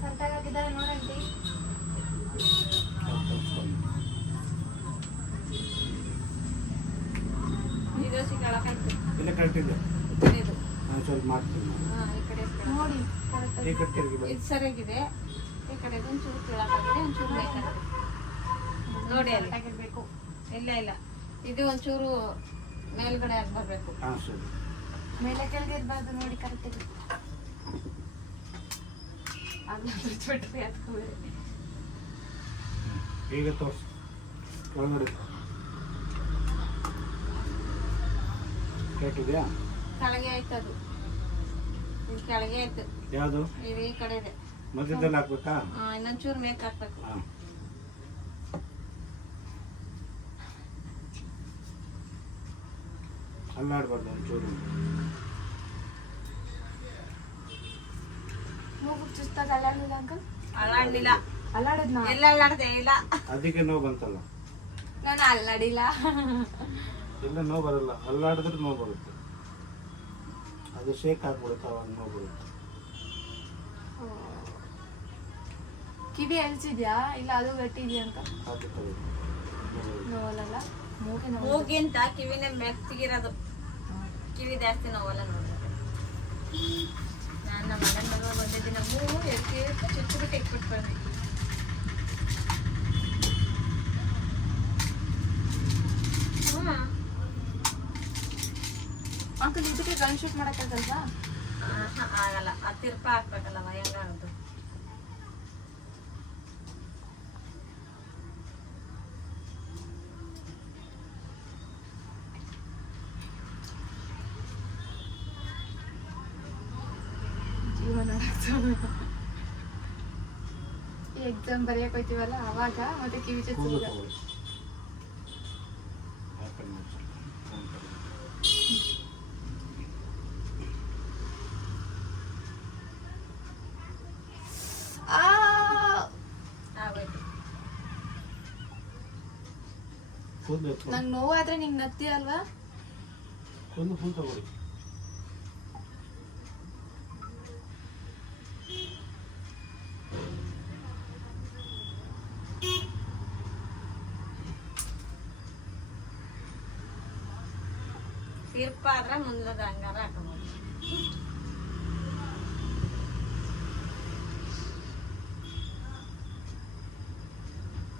ಕರೆಕ್ಟಾಗಿದ್ದಾರೆ ನೋಡಂಟಿ. ಇಲ್ಲ ಕರೆಕ್ಟ್ ಇದೆ. ನಾನು ಸ್ವಲ್ಪ ಮಾಡ್ತೀನಿ ನೋಡಿ ಇದು ಸರಿಯಾಗಿದೆ. ಈ ಕಡೆ ಒಂಚೂರು ಕೆಳಗಾಗಿದೆ, ಒಂಚೂರು ಮೇಲಾಗಿದೆ ನೋಡಿ. ಅಲ್ಲಿ ಆಗಿರ್ಬೇಕು. ಇಲ್ಲ ಇದು ಒಂಚೂರು ಮೇಲ್ಗಡೆ ಆಗಿ ಬರಬೇಕು. ಹಾಂ ಸರಿ. ಮೇಲೆ ಕೆಳಗೆ ಇರಬಾರ್ದು ನೋಡಿ ಕರೆಕ್ಟಾಗಿ. ಈಗ ತೋರಿಸಿ ಒಳಗಡೆ ಕೆಟ್ಟಿದೆಯಾ? ಕೆಳಗೆ ಆಯ್ತು, ಅದು ಇದು ಕೆಳಗೆ ಆಯ್ತು. ಯಾವುದು? ಇದು ಈ ಕಡೆ ಇದೆ. ಮಧ್ಯದಲ್ಲಿ ಹಾಕ್ಬೇಕಾ? ಇನ್ನೊಂಚೂರು ಮೇಕ್ ಹಾಕ್ಬೇಕು. ಹಾಂ. ಅಲ್ಲಾಡ್ಬಾರ್ದು ಒಂಚೂರು. ಮೂಗು ಚುಸ್ತಾಗ ಅಲ್ಲಾಡಲಿಲ್ಲ ಅಂಕಲ್? ಅಲ್ಲಾಡ್ಲಿಲ್ಲ. ಅಲ್ಲಾಡದ್ನ? ಎಲ್ಲ ಅಲ್ಲಾಡ್ದೆ ಇಲ್ಲ. ಅದಕ್ಕೆ ನೋವು ಬಂತಲ್ಲ. ನಾನು ಅಲ್ಲಾಡಿಲ್ಲ. ಎಲ್ಲ ನೋವು ಬರಲ್ಲ, ಅಲ್ಲಾಡಿದ್ರೆ ನೋವು ಬರುತ್ತೆ. ಅದು ಶೇಕ್ ಹಾಕ್ಬಿಡುತ್ತೆ, ಅವಾಗ ನೋವು ಬರುತ್ತೆ. ಕಿವಿ ಎಳ್ಸಿದ್ಯಾ ಇಲ್ಲ ಅದು ಗಟ್ಟಿ ಇದೆಯಾ ಅಂತ? ನೋವಲ್ಲ. ಮೂಗಿಂತ ಕಿವಿನೇ ಮೆತ್ತಗಿರೋದು. ಕಿವಿ ಜಾಸ್ತಿ ನೋವಲ್ಲ ನೋಡಿ. ನಾನು ನಮ್ಮ ಮಗನ ಮಗ ಬಂದಿದ್ದಿನ ಮೂಗು ಎತ್ತಿ ಚುಚ್ಚಿಬಿಟ್ಟು ಇಟ್ಬಿಟ್ಟು ಬಂದೆ. ಅಂಕಲ್ ಇದಕ್ಕೆ ಗನ್ ಶೂಟ್ ಮಾಡಕ್ಕಾಗಲ್ವಾ? ಆಗಲ್ಲ, ಆ ತಿರ್ಪ ಹಾಕ್ಬೇಕಲ್ಲವ, ಹೆಂಗಾಗುತ್ತೆ? ಜೀವನ ಈ ಎಕ್ಸಾಮ್ ಬರೆಯಕ್ ಹೋಯ್ತೀವಲ್ಲ ಅವಾಗ ಮತ್ತೆ ಕಿವಿ ಚುಚ್ಚಿಲ್ಲ. ನಂಗೆ ನೋವಾದ್ರೆ ನಿಂಗೆ ನತ್ತಿ ಅಲ್ವಾ? ಒಂದು ಫುಲ್ ತಗೊಳ್ಳಿ. ತಿರ್ಪ ಆದ್ರೆ ಮುಂದದ ಹಂಗಾರ ಹಾಕಬಹುದು.